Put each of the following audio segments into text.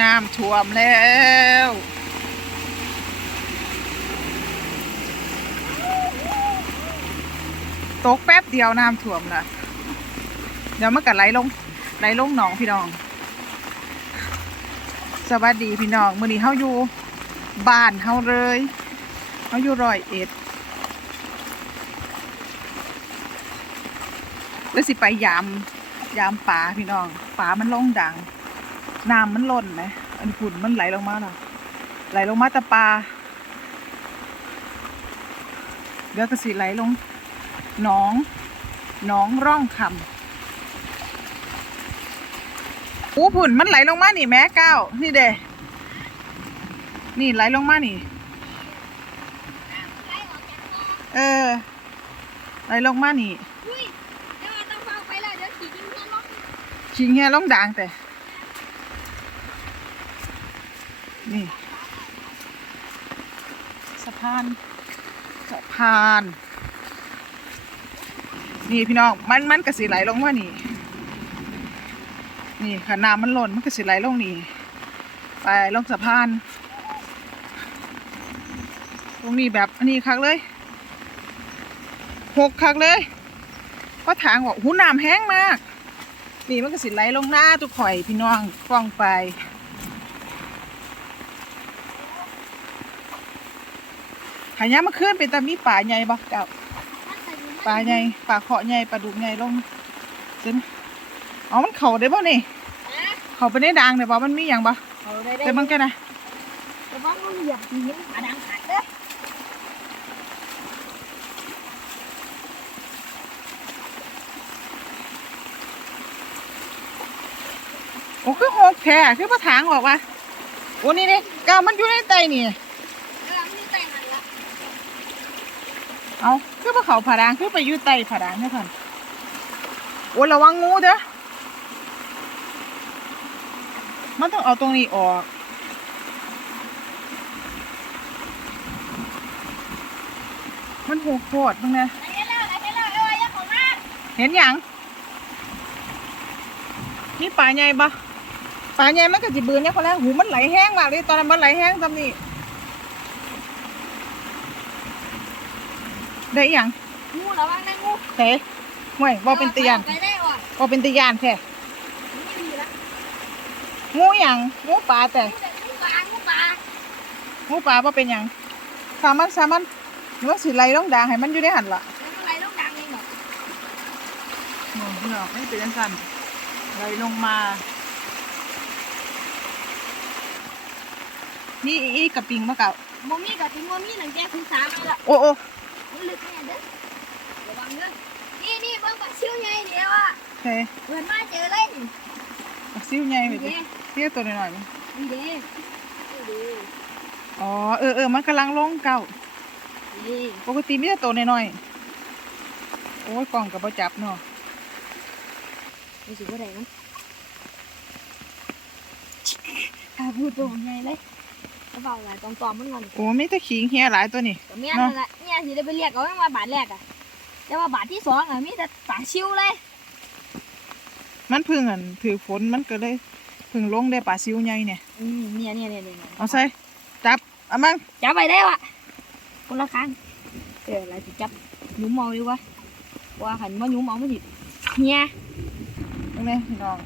น้ำท่วมแล้วตกแป๊บเดียวน้ำท่วมละเดี๋ยวมันก็ไหลลงไหลลงหนองพี่น้อง สวัสดีพี่น้องมื้อนี้เฮาอยู่บ้านเฮาเลยเฮาอยู่ร้อยเอ็ดแล้วสิไปยามยามป่าพี่น้องป่ามันลงดัง น้ำมันล้นไหมอันฝุ่นมันไหลลงมาแล้วไหลลงมาแต่ปลาเดี๋ยวก็สิไหลลงหนองหนองร่องคำอู้ฝุ่นมันไหลลงมานี่แม่ก้าวนี่เด้นี่ไหลลงมานี่ เออไหลลงมานี่อุ้ยเดี๋ยวต้องฟังไปแล้วเดี๋ยวขี่กินเพื่อนลงชิงแฮลงด่างแต่ นี่สะพานสะพาน นี่พี่น้องมันมันกระสีไหลลงว่านี่ นี่ค่ะน้ำมันหล่นมันกระสีไหลลงนี่ไปลงสะพานตรงนี้แบบอันนี้คักเลยหกคักเลยเพราะทางบอกหูน้ำแห้งมาก นี่มันก็สิไหลลงหน้าทุกข่อยพี่น้องฟ้องไป หายามมาขึ้นเป็นตามีป่าใหญ่บ่เจ้าป่าใหญ่ป่าเคาะใหญ่ปลาดุกใหญ่ลงเจ้าอ๋อมันเข่าได้บ่นี่เข่าไปในดังได้บ่มันมีอย่างบ่เอาได้ได้แต่มันแค่นะแต่ว่ามันเหยียบหินขาดังขาดเด้อโอ้คือหกแท้คือประถางบอกว่าโอ้นี่นี่ก้าวมันอยู่ในไตนี่เออมันมีแต่หันละ เอาคือพระเขาผาดางคือไปอยู่ไตผาดางนี่ค่ะโอ้ระวังงูเด้อมันต้องเอาตรงนี้ออกมันโหกโคตรตรงนี้เห็นแล้วไหนเห็นอยยังของน้างนี่ปลาใหญ่ปะปลาใหญ่มันก็จิบืนเนี่ยคนแรกหูมันไหลแห้งมากเลยตอนนั้นมันไหลแห้งทำนี่ ได้อีหยังงูระวังนะงูเฮ้ห่วยว่าเป็นตะยานไปได้อะว่าเป็นตะยานแท้นี่ดีละงูหยังงูปลาแต่งูปลางูปลางูปลาว่าเป็นหยังสามันสามันหรือว่าสิไหลลงดางให้มันอยู่ในหันละเดี๋ยวมันไหลลงดังเองเหรอโอ้พี่น้องไม่เป็นจังสันไหลลงมานี่อีกระปิงมะเก่าโมมี่กับถึงโมมี่หลังแกถึงสามเลยละโอ้โอ้ มันลึกแน่เด้อระวังเด้อนี่นี่เบิ่งปลาชิวใหญ่เดียวอะเฮ้เปิดมาเจอเลยนี่ปักซิ่วใหญ่ไปนี่ดิเด้เสี้ยตัวหน่อยๆมั้ยนี่เด้นี่เด้อ๋อเออเออมันกำลังลงเก่านี่ปกติมีแต่ตัวน้อยๆโอ้ยกล่องกับประจับเนาะรู้สึกว่าไดมันอาพูดตัวใหญ่เลย เป๋าหลายตอมตอมๆมันงอนโอ้มีแต่ขิงเฮียหลายตัวนี่แต่เมียนั่นแหละเมียสิได้ไปเรียกเอามาบาทแรกอะแต่ว่าบาทที่สองอะมีแต่ปลาชิวเลย มันเพึ่งอันถือฝนมันก็เลยเพึ่งลงได้ปลาซิวใหญ่เนี่ยอืมเนี่ยเนี่ยเนี่ยเนี่ยเอาใส่จับเอามั่งจับไปได้วะคนละครั้งเอออะไรสิจับหนุ่มเมาดีวะว่าขันว่าหนุ่มเมาไม่ผิดเฮียตรงนี้พี่น้อง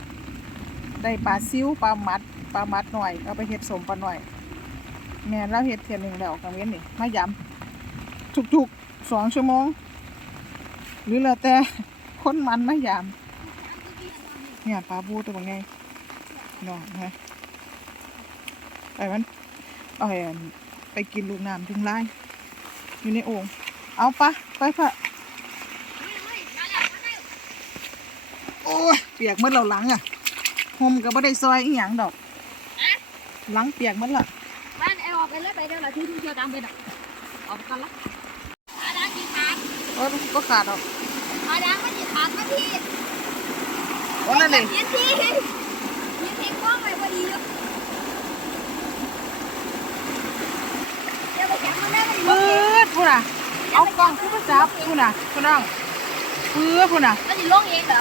ได้ปลาซิวปลามัดปลามัดหน่อยเอาไปเฮ็ดสมปลาหน่อย แม่นแล้วเฮ็ดเทียนหนึ่งแล้วกังเว้นนี่มายำทุกๆสองชั่วโมง หรือแล้วแต่คนมันมายำเนี่ยปลาบูตัวไงนองฮะไอ้มันเอาไอ้ไปกินลูกน้ำถึงไรอยู่ในโอ่งเอาปะไปพะโอ้ยเปียกหมดเราหลังอะห่มก็บ่ได้ซอยอีหยังดอกหลังเปียกหมดละบ้าน ไอ้ออกไปเลยไปเดี๋ยวเราที่ทุ่งเที่ยวตามไปน่ะออกไปกันละอาดังกี่ขาดโอ้ยก็ขาดดอกอาดังมันกี่ขาดมาทีโอ้นั่นเลยเย็นทีเย็นทีกล้องไปพอดีเลยเดี๋ยวไปจับมันได้มันปื๊ดพูดน่ะเอากล้องขึ้นมาจับพูดน่ะพูดน้องปื๊ดพูดน่ะมันจะลงเองเหรอ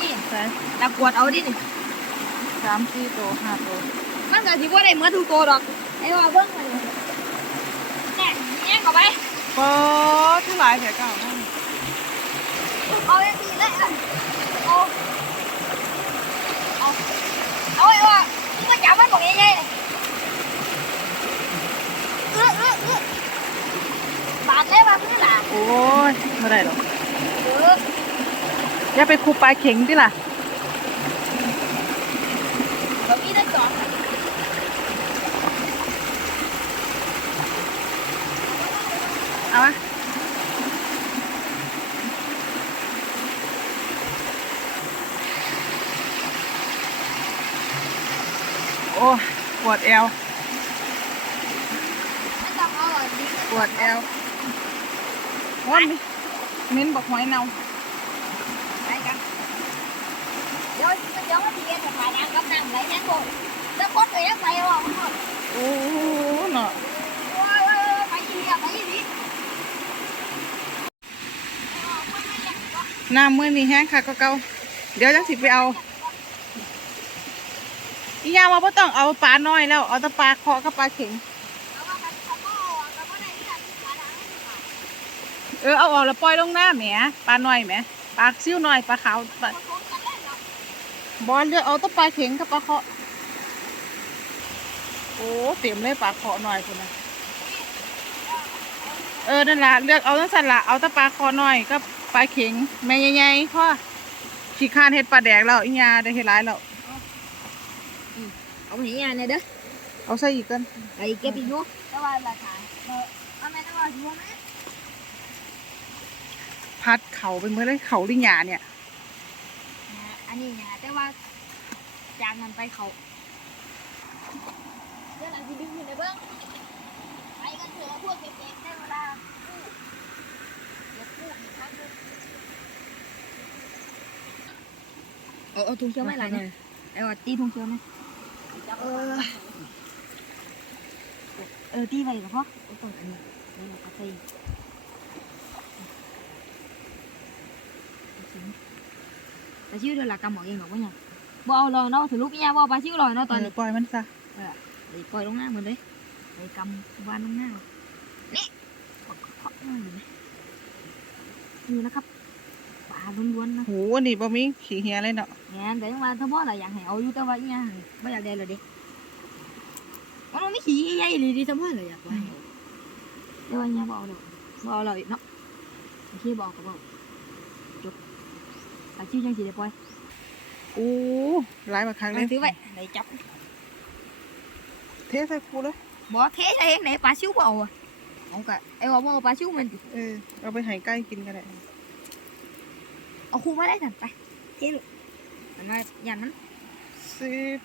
นี่ใส่ตะกวดเอาดินี่สามสี่ตัวห้าตัว มันก็สิบ่ได้เหมือนทุกตัวดอกไอ้ว่าเบิ่งมันแน่แย่งเข้าไปเปิดทุกหลายแถวเก่านั่นเอาอย่างนี้เลยอะเอาเอาเอาไอ้ว่ามึงมาจับมันบอกใหญ่ๆเลยเออเออเออบาดเลยบาดมือหล่ะโอ้ยไม่ได้หรอกเอออย่าไปคูปลาเข็งดิล่ะ เรามีได้จอด เอามาโอ้ยปวดเอวไม่ต้องเอาอะดิปวดเอวโอ้ยเม้นบอกหอยเนาไปกันเดี๋ยวเดี๋ยวมันสิเรียนสถานะกับน้ำไหลแน่นบ่แล้วคนก็ยังไปว่ะมึงว่าโอ้เนาะโอ้ยโอ้ยโอ้ยไปอีหลีอะไปอีหลีไอ้ว่าคนมาแย่งก็น้ำมือนี่แห้งค่ะก็เกาเดี๋ยวจังสิไปเอาอียามาบ่ต้องเอาปลาน้อยแล้ว เอาแต่ปลาเคาะกับปลาเข็งเออเองสถาเออเอาออกแล้วปล่อยลงหน้าแหมปลาน้อยแหมปลาซิ่วน้อยปลาขาวปลาบอลเลือกเอาแตัวปลาเข็งกับปลาเคาะโอ้เต็มเลยปลาเคาะน้อยคนนะเออนั่นละเลือกเอาตั้งสันละเอาตะปลาคอน้อยกับ ปลาเข็งแม่ใหญ่ๆพ่อขี้ข้านเฮ็ดปลาแดกแล้วอีหยาได้เฮ็ดหลายแล้วเอาหนีอะเนี่ยเด้อเอาใส่อีกกันไอ้เก็บอีกอยู่แต่ว่าราคาเออเอาแม่แต่ว่าอยู่ว่าแม่พัดเขาไปเมื่อไรเขาลิหยาเนี่ยนะอันนี้นะแต่ว่าจางมันไปเขาเดี๋ยวหลังสิดึงขึ้นไปเบิ่งไปกันเถอะพวกเด็กๆได้เวลากู้ เดี๋ยวกู้อีกครั้งหนึงเอาเอาถุงเชื้อไหมล่ะเนี่ยเอาตีถุงเชื้อไหมเออเออตีไปกับพ่อเอาตรงอันนี้นี่เราก็ตีปลาชิวเดี๋ยวหลักกำหมอเองหรอกว่าไงบ่เอาเลยเนาะถือลูกพี่ยาบ่ปลาชิวลอยเนาะตอนนี้เปล่อยมันซะไปปล่อยลงหน้าหมดเลยไปกำวานลงหน้านี่ขอขอหน้าอยู่นะ นี่นะครับปลาล้วนๆนะโหอันนี้บ่มีขี้เหียเลยเนาะแงนแต่ยังว่าถ้าพ่ออะไรอยากให้เอาอยู่แต่ว่าอีหยังไม่อยากได้เลยดิมันบ่มีขี้ใหญ่เลยดิถ้าพ่ออะไรอยากไว้แต่ว่าอีหยังบ่เอาเลยบ่เอาเลยเนาะโอเคบ่เอาก็บ่เอาจบอาชีพยังสิได้ปล่อยโอ้หลายมาครั้งเลยถือไว้ไหนจับเทใส่คูเลยบ่เทใส่เองไหนปลาชิวบ่เอาอะ เอากะไอ้ว่าบ่เอาปลาชิวมันดิเออเอาไปให้ใกล้กินก็ได้เอาคู่มาได้สั่นไปเทลูกมันมายันมันสิบ